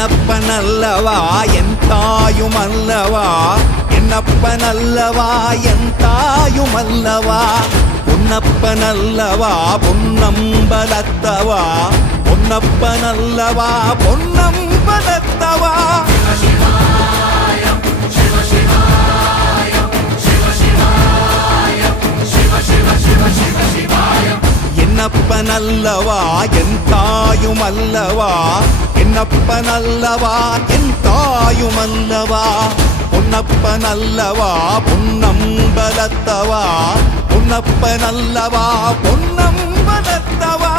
என்னப்பனல்லவா என் தாயுமல்லவா, என்னப்பனல்லவா என் தாயுமல்லவா, பொன்னப்பனல்லவா பொன்னம்பலத்தவா, பொன்னப்பனல்லவா பொன்னம்பலத்தவா. என்னப்பனல்லவா என் தாயுமல்லவா, என்னப்பனல்லவா என் தாயுமல்லவா, பொன்னப்பனல்லவா பொன்னம்பலத்தவா, பொன்னப்பனல்லவா பொன்னம்பலத்தவா.